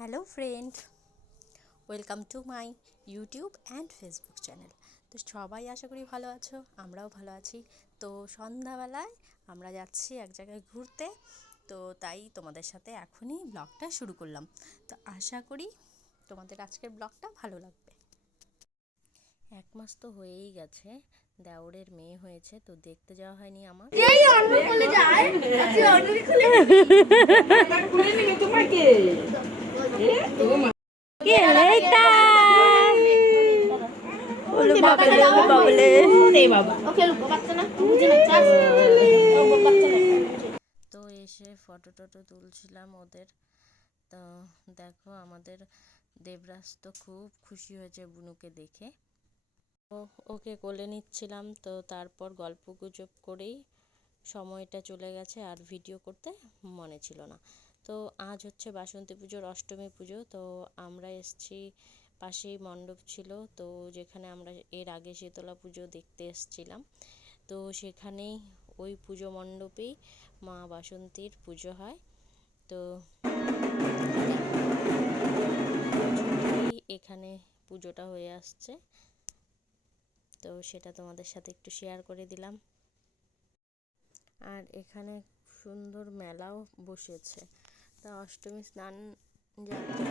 Hello friend, welcome to my YouTube and Facebook channel. তো সবাই আশা করি ভালো আছো, আমরাও ভালো আছি। তো সন্ধ্যাবেলায় আমরা যাচ্ছি এক জায়গায় ঘুরতে, তো তাই তোমাদের সাথে এখনই ব্লগটা শুরু করলাম। তো আশা করি তোমাদের আজকের ব্লগটা ভালো লাগবে। এক মাস তো হয়েই গেছে দেওরের মেয়ে হয়েছে তো দেখতে যাওয়া হয়নি আমার। তো এসে ফটো টটো তুলছিলাম ওদের। তো দেখো আমাদের দেবরাজ তো খুব খুশি হয়েছে বুনুকে দেখে। ওকে কোলে নিচ্ছিলাম। তো তারপর গল্প গুজব করেই সময়টা চলে গেছে আর ভিডিও করতে মনে ছিল না। তো আজ হচ্ছে বাসন্তী পুজোর অষ্টমী পুজো। তো আমরা এসছি, পাশেই মণ্ডপ ছিল। তো যেখানে আমরা এর আগে শীতলা পুজো দেখতে এসছিলাম। তো সেখানেই ওই পুজো মণ্ডপেই মা বাসন্তীর পুজো হয়। তো এখানে পুজোটা হয়ে আসছে। তো সেটা তোমাদের সাথে একটু শেয়ার করে দিলাম। আর এখানে সুন্দর মেলাও বসেছে। তা অষ্টমী স্নান যাত্রা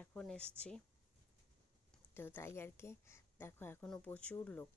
এখন এসছি। তো তাই আর কি। দেখো এখনও প্রচুর লোক।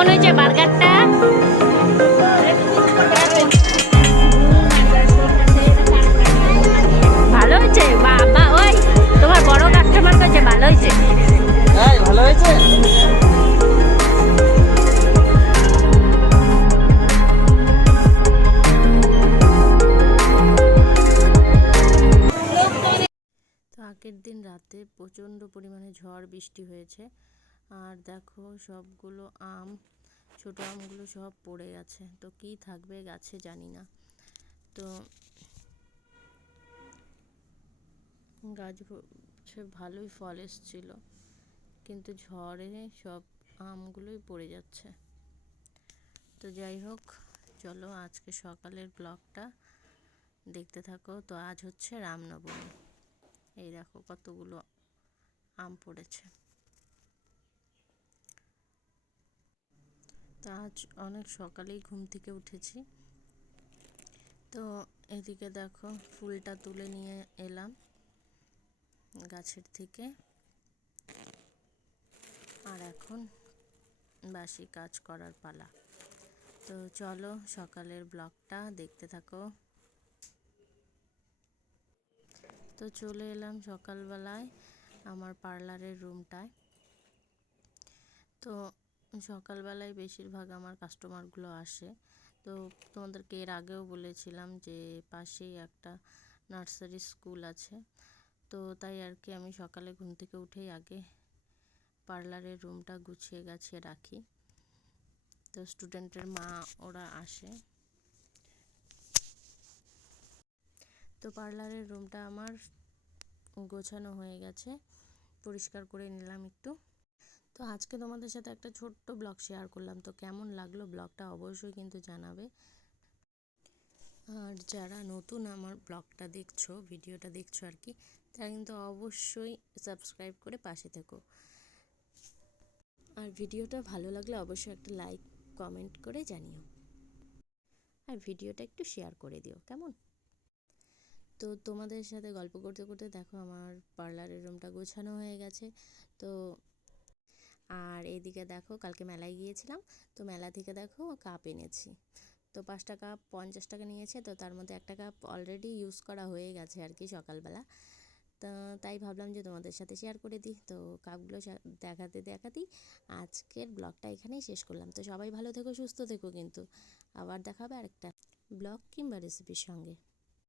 কেমন হয়েছে বার্গারটা? ভালো হয়েছে? বাবা ওই তোমার বড় কাস্টমার কাছে ভালো হয়েছে। ভালো হয়েছে? আগের দিন রাতে প্রচণ্ড পরিমাণে ঝড় বৃষ্টি হয়েছে। আর দেখো সবগুলো আম, ছোট আমগুলো সব পড়ে গেছে। তো কি থাকবে গাছে জানি না। তো গাছ ভালোই ফল এসছিল, কিন্তু ঝড়ে সব আমগুলোই পড়ে যাচ্ছে। তো যাই হোক, চলো আজকে সকালের ব্লগটা দেখতে থাকো। তো আজ হচ্ছে রামনবমী। এই দেখো কতগুলো আম পড়েছে। তো আজ অনেক সকালেই ঘুম থেকে উঠেছি। তো এদিকে দেখো ফুলটা তুলে নিয়ে এলাম গাছের থেকে। আর এখন বাসি কাজ করার পালা। তো চলো সকালের ব্লগটা দেখতে থাকো। তো চলে এলাম সকালবেলায় আমার পার্লারের রুমটায়। তো সকালবেলায় বেশিরভাগ আমার কাস্টমারগুলো আসে। তো তোমাদেরকে এর আগেও বলেছিলাম যে পাশেই একটা নার্সারি স্কুল আছে। তো তাই আর কি আমি সকালে ঘুম থেকে উঠেই আগে পার্লারের রুমটা গুছিয়ে গাছিয়ে রাখি। তো স্টুডেন্টের মা, ওরা আসে। তো পার্লারের রুমটা আমার গোছানো হয়ে গেছে। পরিষ্কার করে নিলাম একটু। তো আজকে তোমাদের সাথে একটা ছোট্ট ব্লগ শেয়ার করলাম। তো কেমন লাগল ব্লগটা অবশ্যই কিন্তু জানাবে। আর যারা নতুন আমার ব্লগটা দেখছ, ভিডিওটা দেখছ আর কি, তারা কিন্তু অবশ্যই সাবস্ক্রাইব করে পাশে থেকো। আর ভিডিওটা ভালো লাগলে অবশ্যই একটা লাইক, কমেন্ট করে জানিও। আর ভিডিওটা একটু শেয়ার করে দিও, কেমন? তো তোমাদের সাথে গল্প করতে করতে দেখো আমার পার্লারের রুমটা গোছানো হয়ে গেছে। তো আর এইদিকে দেখো, কালকে মেলায় গিয়েছিলাম। তো মেলা থেকে দেখো কাপ এনেছি। তো পাঁচটা কাপ, পঞ্চাশ টাকা নিয়েছে। তো তার মধ্যে একটা কাপ অলরেডি ইউজ করা হয়ে গেছে আর কি সকালবেলা। তো তাই ভাবলাম যে তোমাদের সাথে শেয়ার করে দিই। তো কাপগুলো দেখাতে দেখাতেই আজকের ব্লগটা এখানেই শেষ করলাম। তো সবাই ভালো থেকো, সুস্থ থেকো কিন্তু। আবার দেখাবে আরেকটা ব্লগ কিংবা রেসিপির সঙ্গে।